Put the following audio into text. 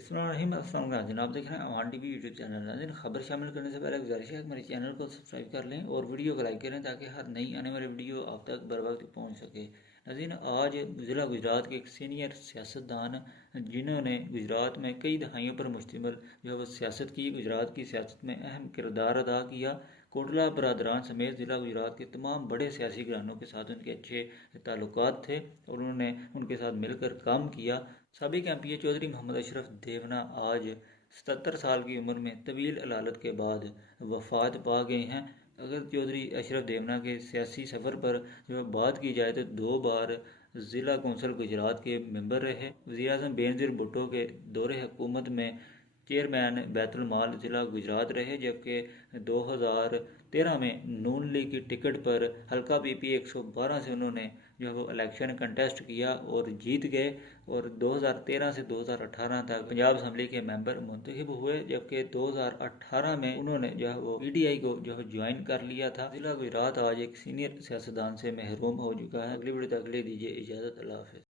अस्सलाम वालेकुम। आप देख रहे हैं अवान टीवी यूट्यूब चैनल। नाज़रीन, खबर शामिल करने से पहले गुजारिश है कि हमारे चैनल को सब्सक्राइब कर लें और वीडियो को लाइक करें ताकि हर नई आने वाली वीडियो आप तक बर वक्त पहुँच सके। नाज़रीन, आज ज़िला गुजरात के एक सीनियर सियासतदान जिन्होंने गुजरात में कई दहाइयों पर मुश्तमिल जो वो सियासत की, गुजरात की सियासत में अहम किरदार अदा किया, कोटला बरदरान समेत ज़िला गुजरात के तमाम बड़े सियासी घरानों के साथ उनके अच्छे ताल्लुकात थे और उन्होंने उनके साथ मिलकर काम किया। साबिक एमपी चौधरी मोहम्मद अशरफ देवना आज 77 साल की उम्र में तवील अलालत के बाद वफात पा गए हैं। अगर चौधरी अशरफ देवना के सियासी सफ़र पर जो बात की जाए तो 2 बार ज़िला कौंसल गुजरात के मेंबर रहे। वज़ीर आज़म बेनज़ीर भुट्टो के दौरे हुकूमत में चेयरमैन बैतुल माल ज़िला गुजरात रहे, जबकि 2013 में नून लीग की टिकट पर हल्का पीपी 112 से उन्होंने जो वो इलेक्शन कंटेस्ट किया और जीत गए और 2013 से 2018 तक पंजाब असम्बली के मेंबर मुंतखब हुए, जबकि 2018 में उन्होंने जो है वो पीटीआई को जो है ज्वाइन कर लिया था। ज़िला गुजरात आज एक सीनियर सियासतदान से महरूम हो चुका है। अगली वीडियो तक ले दीजिए इजाज़त। अल्लाह हाफ़िज़।